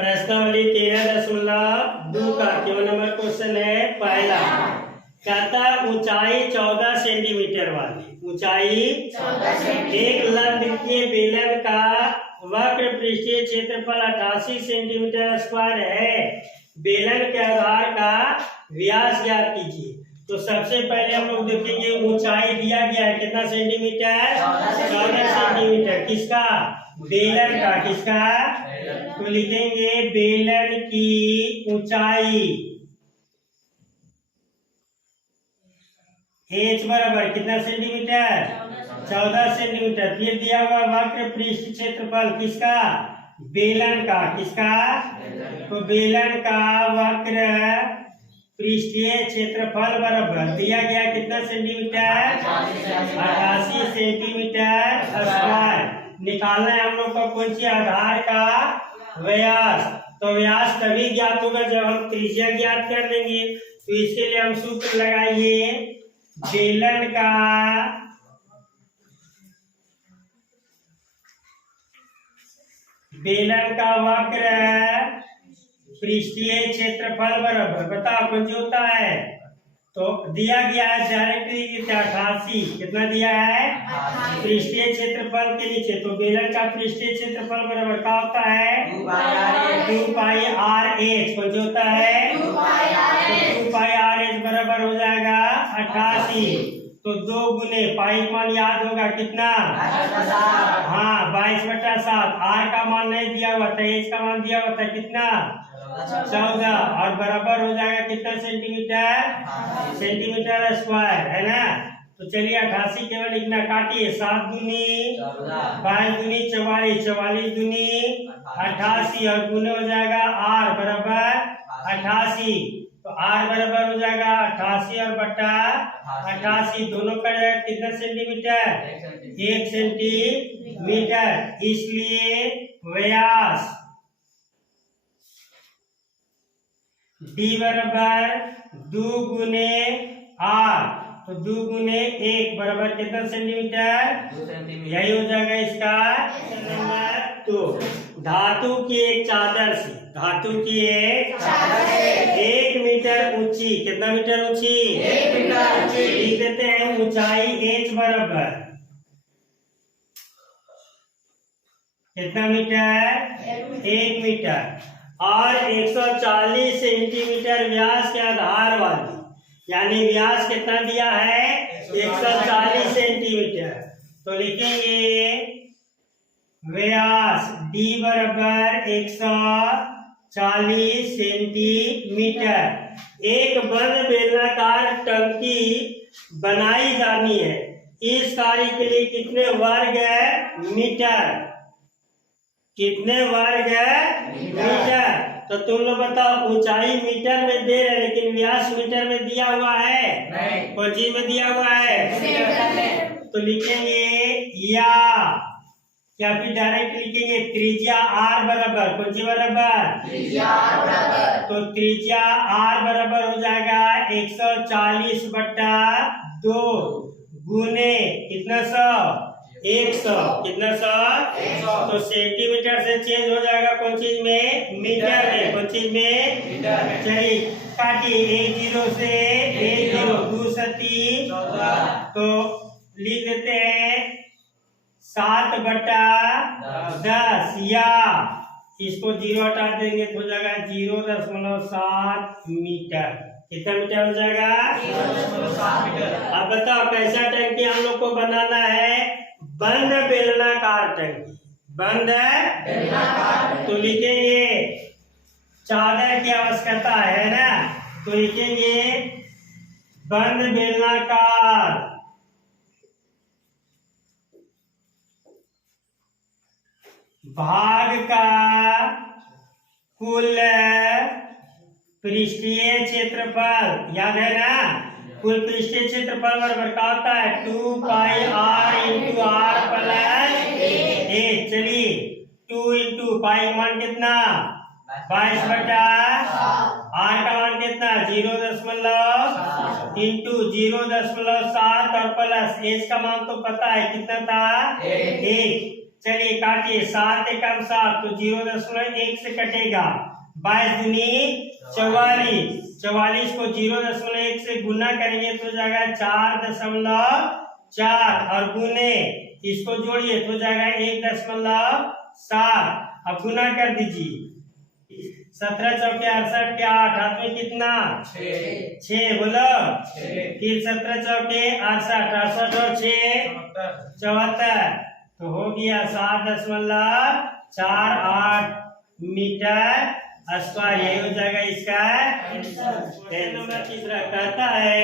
प्रश्नावली 13.2 का क्यों नंबर क्वेश्चन है। पहला कहता ऊंचाई 14 सेंटीमीटर वाली ऊंचाई 1 लंबवृत्तीय बेलन का वक्र पृष्ठीय क्षेत्रफल 88 सेंटीमीटर स्क्वायर है। बेलन के आधार का व्यास ज्ञात कीजिए। तो सबसे पहले हम लोग देखेंगे ऊंचाई दिया गया है कितना सेंटीमीटर 14 सेंटीमीटर किसका बेलन का किसका। तो लिखेंगे बेलन की ऊंचाई h बराबर कितना सेंटीमीटर 14 सेंटीमीटर। फिर दिया हुआ वक्र पृष्ठ क्षेत्रफल किसका बेलन का किसका। तो बेलन का वक्र पृष्ठीय क्षेत्रफल बराबर दिया गया कितना सेंटीमीटर 88 सेंटीमीटर स्क्वायर। निकालना है हम लोग को कौन सी आधार का व्यास। तो व्यास तभी ज्ञात होगा जब हम त्रिज्या ज्ञात कर लेंगे। तो इसके लिए हम सूत्र लगाएंगे बेलन का वक्र पृष्ठीय क्षेत्रफल बराबर बताओ कौन सी होता है। तो दिया गया है डायरेक्टली 88 कितना दिया है पृष्ठीय क्षेत्रफल के नीचे। तो बेलन का पृष्ठीय क्षेत्रफल बराबर क्या होता है 2 पाई आर एच कौन सी होता है 2 पाई आर एच बराबर हो जाएगा 88। तो 2 गुने पाई का मान याद होगा कितना हाँ 22/7। आर का मान नहीं दिया हुआ था एच का मान दिया हुआ था कितना 14 और बराबर हो जाएगा कितना सेंटीमीटर स्क्वायर है ना। तो चलिए 88 केवल लिखना काटिए 7 दूनी 22 दूनी 44 44 दूनी 88 और गुने हो जाएगा आर बराबर 88। तो आर बराबर हो जाएगा 88 और बटा 88 दोनों का जाएगा कितना सेंटीमीटर 1 सेंटीमीटर। इसलिए व्यास d बराबर 2 गुने आर। तो 2 गुने 1 बराबर कितना सेंटीमीटर यही हो जाएगा इसका नंबर। तो धातु की एक चादर से धातु की एक 1 मीटर ऊंची कितना मीटर ऊंची 1 मीटर ऊंची लिख देते हैं ऊंचाई h बराबर कितना मीटर 1 मीटर और 140 सेंटीमीटर व्यास के आधार वाली यानी व्यास कितना दिया है 140 सेंटीमीटर। तो लिखेंगे व्यास d बराबर 140 सेंटीमीटर। एक बंद बेलनाकार टंकी बनाई जानी है। इस कार्य के लिए कितने वर्ग मीटर मीटर। तो तुम लोग बताओ ऊंचाई मीटर में दे रहे लेकिन व्यास मीटर में दिया हुआ है कौन चीज में दिया हुआ है। तो लिखेंगे या क्या फिर डायरेक्ट लिखेंगे त्रिज्या आर बराबर कौन सी बराबर त्रिज्या आर बराबर। तो त्रिज्या आर बराबर हो जाएगा 140/2 गुने कितना 100 कितना 100। तो सेंटीमीटर से चेंज हो जाएगा कौन चीज में मीटर में कौन चीज में चलिए काटिए 1 0 से 1 0 2 सती। तो लिख देते हैं 7/10 या इसको 0 हटा देंगे तो हो जाएगा 0.7 मीटर। कितना मीटर हो जाएगा 0.7 मीटर। अब बताओ कैसा टंकी हम लोग को बनाना है बंद बेलनाकार टंकी बंद बेलनाकार। तो लिखेंगे चादर की आवश्यकता है ना। तो लिखेंगे बंद बेलनाकार भाग का कुल पृष्ठीय क्षेत्रफल याद है ना। कुल पृष्ठीय क्षेत्रफल बराबर क्या होता है 2 पाई आर इंटू आर प्लस ए। चलिए 2 इंटू पाई मान कितना 22/7 आर का मान कितना 0.7 इंटू 0.7 और प्लस एच का मान तो पता है कितना था 1। चलिए काटिए, 7 एकम 7 तो 0.1 से कटेगा। 22 दूनी 44, 44 को 0.1 से गुना करेंगे तो जाएगा 4.4 और गुने इसको जोड़िए तो जाएगा 1.7। अब गुना कर दीजिए, 17 चौके 68 के 8, हाथ में कितना 6 बोलो। फिर 17 चौके 68, 68 और 6 74, तो हो गया 7.48 मीटर स्क्वायर। यही हो जाएगा इसका। नंबर तीसरा कहता है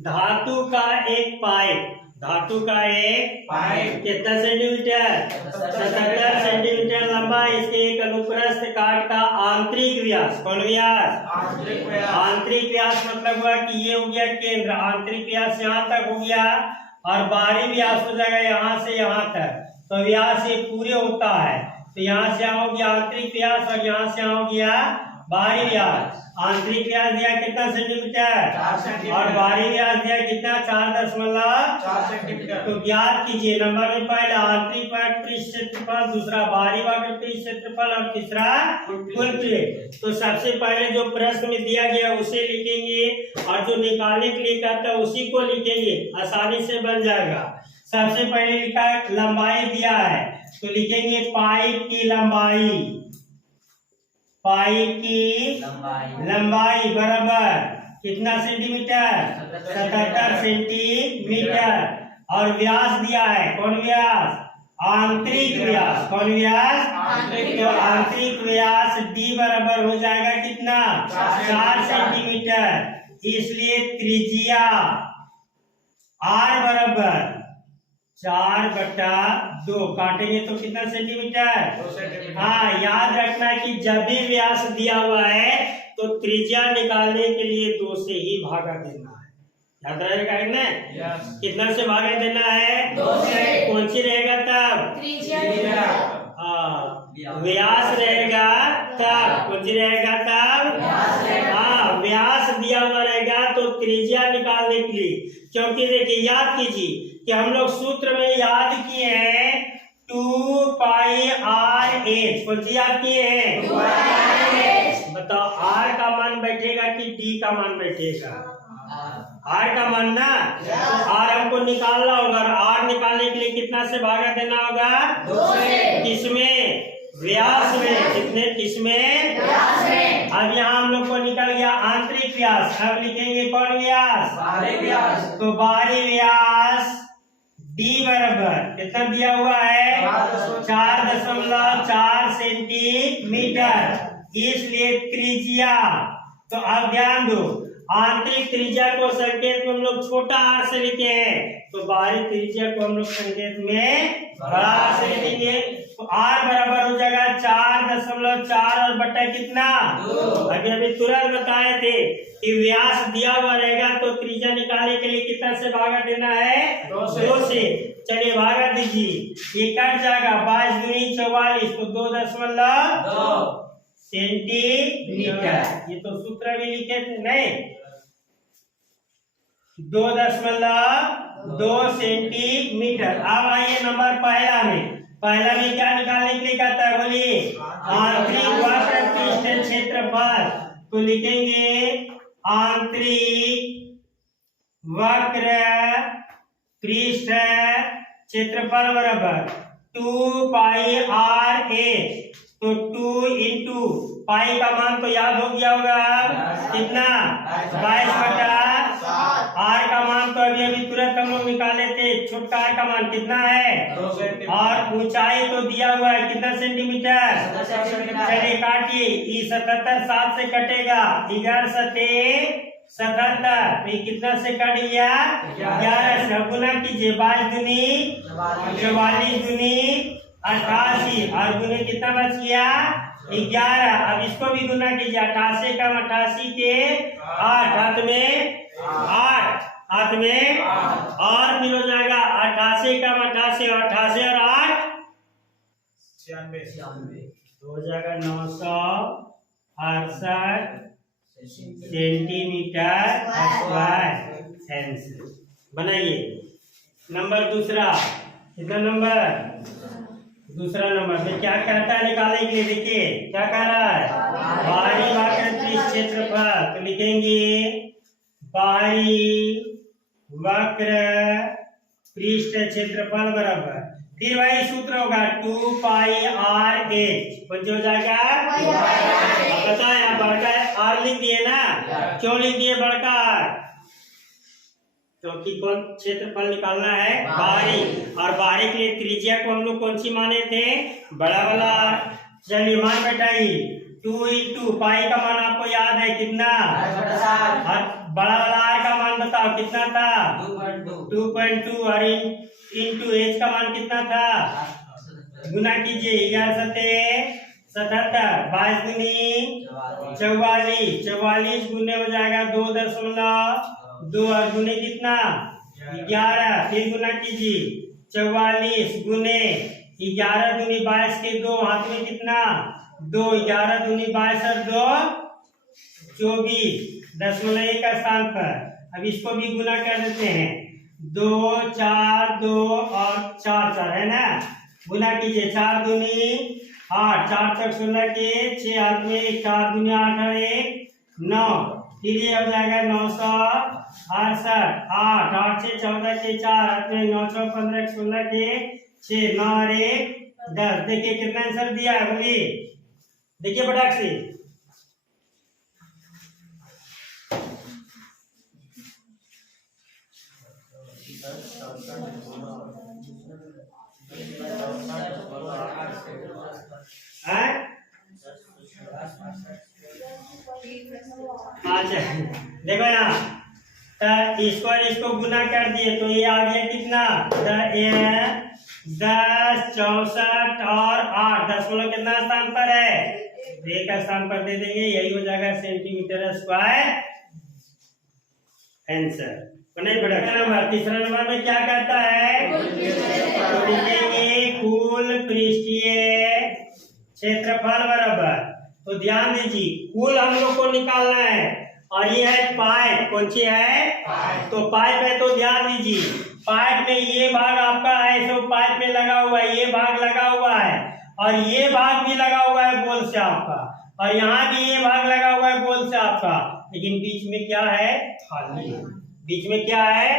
धातु का एक पाइप, धातु का एक पाइप कितना सेंटीमीटर 77 सेंटीमीटर लंबा, इसके एक अनुप्रस्थ काट का आंतरिक व्यास, कौन व्यास आंतरिक व्यास मतलब हुआ कि ये हो गया केंद्र, आंतरिक व्यास यहाँ तक हो गया और बाहरी व्यास हो जाएगा यहाँ से यहाँ तक। तो व्यास ये पूरे होता है, तो यहाँ से यहाँ हो गया आंतरिक व्यास और यहाँ से यहाँ हो गया बाहरी व्यास। आंतरिक व्यास दिया कितना सेंटीमीटर और बाहरी व्यास दिया कितना 4.4 सेंटीमीटर। तो ज्ञात कीजिए नंबर में पहला आंतरिक भाग पृष्ठ क्षेत्रफल, दूसरा बाहरी भाग पृष्ठ क्षेत्रफल और तीसरा कुल पृष्ठ। तो सबसे पहले जो प्रश्न में दिया गया उसे लिखेंगे और जो निकालने के लिए कहता है उसी को लिखेंगे, आसानी से बन जाएगा। सबसे पहले लिखा है लंबाई दिया है तो लिखेंगे पाइप की लंबाई, पाइप की लंबाई बराबर कितना सेंटीमीटर 77 सेंटीमीटर। और व्यास दिया है, कौन व्यास आंतरिक व्यास, कौन व्यास तो आंतरिक व्यास D बराबर हो जाएगा कितना 4 सेंटीमीटर। इसलिए त्रिज्या R बराबर 4/2, काटेंगे तो कितना सेंटीमीटर। हाँ याद रखना कि जब भी व्यास दिया हुआ है तो त्रिज्या निकालने के लिए 2 से ही भागा देना है, याद रहेगा ना। कितना से भागा देना है 2 से। कौन सी रहेगा तब त्रिज्या, हाँ व्यास रहेगा तब, कौन सी रहेगा तब हाँ व्यास दिया हुआ रहेगा तो त्रिज्या निकालने के लिए। क्योंकि देखिए याद कीजिए कि हम लोग सूत्र में याद किए हैं 2πr/h, कौन सी याद किए हैं 2πr/h। बताओ r का मान बैठेगा कि d का मान बैठेगा, r का मान ना। r हमको निकालना होगा, r निकालने के लिए कितना से भागा देना होगा 2 से। किसमें व्यास में, कितने किसमें व्यास में। अब यहाँ हम लोग को निकल गया आंतरिक व्यास, अब लिखेंगे कौन व्यास बाहरी व्यास। तो बाहरी व्यास D बराबर कितना दिया हुआ है 4.4 सेंटीमीटर। इसलिए त्रिज्या, तो अब ध्यान दो आंतरिक त्रिज्या को संकेत में हम लोग छोटा r से लिखे हैं, तो बाहरी त्रिज्या को हम लोग संकेत में बड़ा r से लिखेंगे। तो r बराबर हो जाएगा 4.4 और बटा कितना 2। अभी तुरंत बताए थे कि व्यास दिया हुआ रहेगा तो त्रिज्या निकालने के लिए कितना से भागा देना है 2 से। चलिए भागा दीजिए, ये कट जाएगा 22 दूनी 44 तो 2.2 सेंटीमीटर। ये तो सूत्र भी लिखे थे नहीं, 2.2 सेंटीमीटर। अब आइए नंबर पहला में, पहला में क्या निकालने के लिए कहता है बोलिए आंतरिक वक्र पृष्ठ क्षेत्रफल। तो लिखेंगे आंतरिक वक्र पृष्ठ क्षेत्रफल बराबर 2πr/h। तो 2 इंटू पाई का मान तो याद हो गया होगा कितना 22/7। r का मान तो अभी तुरंत हम लोग निकाले थे, छोटका r का मान कितना है 2 और ऊंचाई तो दिया हुआ है कितना सेंटीमीटर। चलिए काटिए, 77 7 से कटेगा 11 7 77, तो ये कितना से कट गया 11 से। गुना कीजिए 22 दूनी 44 दूनी 88 और गुने कितना बच गया 11। अब इसको भी गुना कीजिए, 88 का 88 के 8, हाथ में 8, हाथ में और मिल हो जाएगा 88 का 88 और 88 और 8 96, तो हो जाएगा 968 सेंटीमीटर स्क्वायर। बनाइए नंबर दूसरा, कितना नंबर दूसरा नंबर में क्या कहता है निकालने के लिए, देखिए क्या कह रहा है, बाहरी वक्र पृष्ठ क्षेत्रफल। तो लिखेंगे बाहरी वक्र पृष्ठ क्षेत्रफल बराबर, फिर वही सूत्र होगा 2 पाई आर एच, कुछ हो जाएगा। अब बताए यहाँ बड़का आर लिख दिए ना, क्यों लिख दिए बड़का आर, क्योंकि कौन क्षेत्रफल निकालना है, बाहरी, और बाहरी के लिए त्रिज्या को हम लोग कौन सी माने थे, बड़ा वाला। चलिए मान बैठाई 2 इंटू पाई का मान आपको याद है कितना, और बड़ा वाला आर का मान बताओ कितना था, 2.2, और इंटू एच का मान कितना था, गुना कीजिए 11 सते 77, 22 दूनी 44, 44 गुने हो जाएगा 2.2 और गुने कितना 11, फिर गुना कीजिए 44 गुने 11 दूनी 22 के 2 हाथ में कितना 2, 11 दूनी 22 और 2 24.1 का स्थान पर। अब इसको भी गुना कर देते हैं, 2 4 2 और 4 4 है ना, गुना कीजिए 4 दूनी 8, 4 तक 16 के 6 हाथ में 4 दूनी 8 और 1 9, फिर ये हो जाएगा 968, 8 8 से 14 के 4 हाथ में 9 6 15 16 के 6 9 और 1 10। देखिए कितना आंसर दिया है, बोलिए देखिए फटाक से। अच्छा देखो यहाँ, तो इसको गुना कर दिए तो ये आ गया कितना 10 64 और 8, 10 कितना स्थान पर है, एक स्थान पर दे देंगे, यही हो जाएगा सेंटीमीटर स्क्वायर आंसर। तो नहीं बड़ा नंबर, तीसरा नंबर में क्या करता है, तो लिखेंगे कुल पृष्ठीय क्षेत्रफल बराबर। तो ध्यान दीजिए कुल हम लोग को निकालना है, और ये है पाइप, कौन सी है, तो पाइप है, तो ध्यान दीजिए पाइप में ये भाग आपका है, तो पाइप में लगा हुआ है, ये भाग लगा हुआ है, और ये भाग भी लगा हुआ है गोल से आपका, और यहाँ भी ये भाग लगा हुआ है गोल से आपका, लेकिन बीच में क्या है, खाली, बीच में क्या है,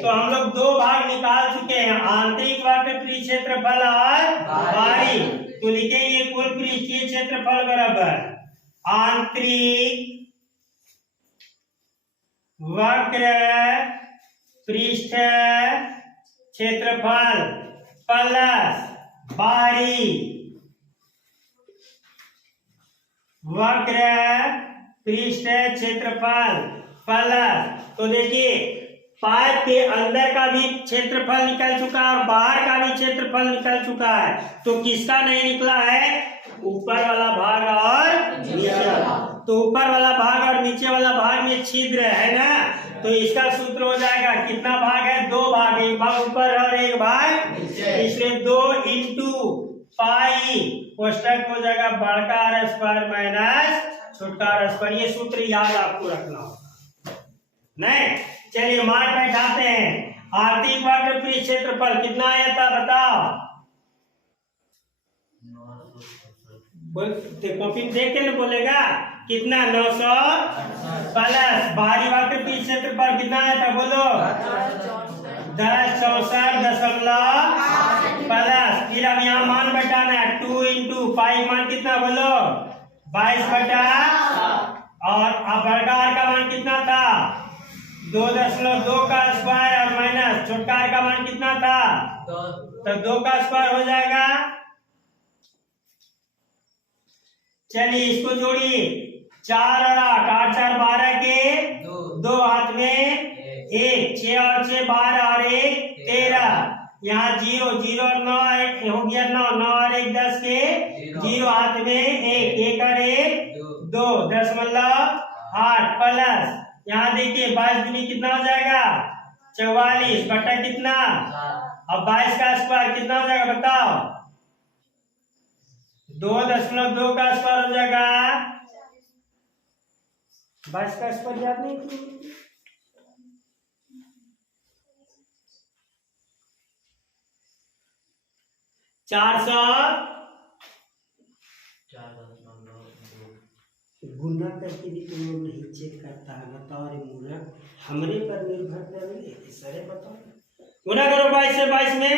तो हम लोग दो भाग निकाल चुके हैं, आंतरिक वक्र पृष्ठ क्षेत्रफल और बाहरी। तो लिखेंगे कुल पृष्ठीय क्षेत्रफल बराबर आंतरिक वक्र पृष्ठ क्षेत्रफल प्लस बाहरी वक्र पृष्ठ क्षेत्रफल प्लस। तो देखिए पाइप के अंदर का भी क्षेत्रफल निकल चुका है और बाहर का भी क्षेत्रफल निकल चुका है, तो किसका नहीं निकला है, ऊपर वाला भाग और नीचे वाला। तो ऊपर वाला भाग और नीचे वाला भाग में छिद्र है ना, तो इसका सूत्र हो जाएगा, कितना भाग है, दो भाग, एक भाग ऊपर और एक भाग इसलिए 2 इंटू पाई कोष्टक हो जाएगा बड़का आर स्क्वायर माइनस छोटा आर स्क्वायर। ये सूत्र याद आपको रखना होगा नहीं। चलिए मान बैठाते हैं, आंतरिक वक्र पृष्ठ क्षेत्रफल कितना आया था बताओ, कॉपी में देख के ना बोलेगा कितना, 900 प्लस बाहरी वक्र पृष्ठ क्षेत्रफल कितना आया था बोलो, 10 64 प्लस, फिर अब यहाँ मान बैठाना है 2 इंटू पाई मान कितना बोलो 22 बटा, और अब बड़का आर का मान कितना था 2.2 का स्क्वायर और माइनस छोटका आर का मान कितना था, तो 2 का स्क्वायर हो जाएगा। चलिए इसको जोड़िए, 4 और 8, 8 4 12 के 2 हाथ में 1, 6 और 6 12 और 1 13, यहाँ 0 0 और 9 हो गया 9, 9 और 1 10 के 0 हाथ में 1, 1 और 1 2, 10.8 प्लस, यहाँ देखिए 22 दूनी कितना हो जाएगा 44 बटा कितना, अब 22 का स्क्वायर कितना हो जाएगा बताओ, 2.2 का स्क्वायर हो जाएगा, 22 का स्क्वायर याद नहीं, 400 गुना करके भी तुम लोग नहीं चेक करता है। बताओ रे मुन्ना, हमरे पर निर्भर करेंगे सरे। बताओ गुना करो 22 से 22 में।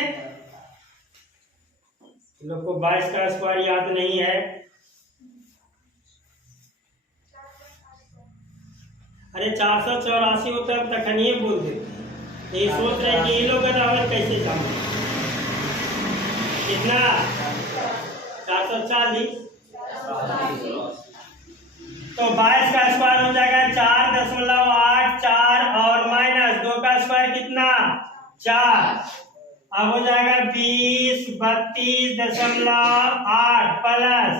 लोग को 22 का स्क्वायर याद नहीं है। अरे 484 होता है तखनिए बोल देते। ये सोच रहे कि ये लोग बराबर कैसे जाओ। कितना 440। तो 22 का स्क्वायर हो जाएगा 4.84 और माइनस 2 का स्क्वायर कितना 4। अब हो जाएगा 20 32.8 प्लस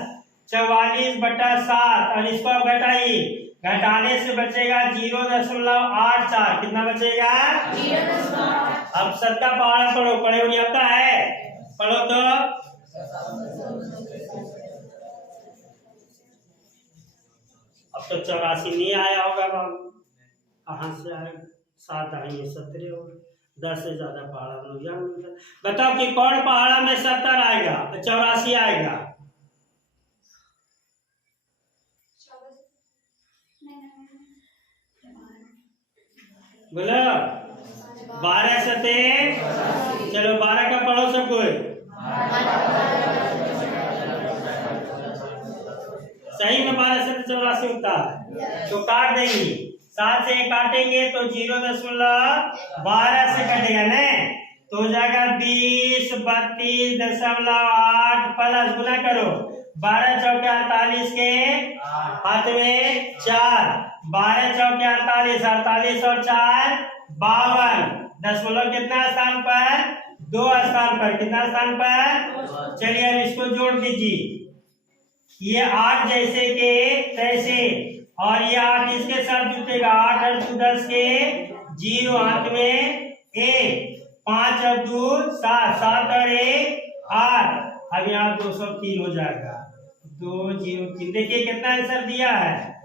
44/7 और इसको अब घटाइए। घटाने से बचेगा 0.84। कितना बचेगा 0.8। अब 7 का पहाड़ा पढ़ो। पढ़े नहीं आता है, पढ़ो तो। अब तो 84 नहीं आया होगा बाबू, कहाँ से आएगा। 7 आएंगे 17 होगा। 10 से ज्यादा पहाड़ा लोग जान। बताओ कि कौन पहाड़ा में 70 आएगा 84 आएगा। बोलो 12 7। चलो 12 का पढ़ो सब कोई। सही में 12 से 84 होता है। तो काट देंगे, 7 से काटेंगे तो 0.12 से कटेगा न, तो हो जाएगा 20 32.8 प्लस गुना करो 12 चौके 48 के हाथ में 4। 12 चौके 48, 48 और 4 52। दशमलव कितना स्थान पर 2 स्थान पर। कितना स्थान पर। चलिए अब इसको जोड़ दीजिए। ये 8 जैसे के तैसे और ये 8 इसके साथ जुटेगा। 8 और 2 10 के 0 हाथ में 1। 5 और 2 7, 7 और 1 8। अब यहाँ 203 हो जाएगा। 203। देखिए कितना आंसर दिया है।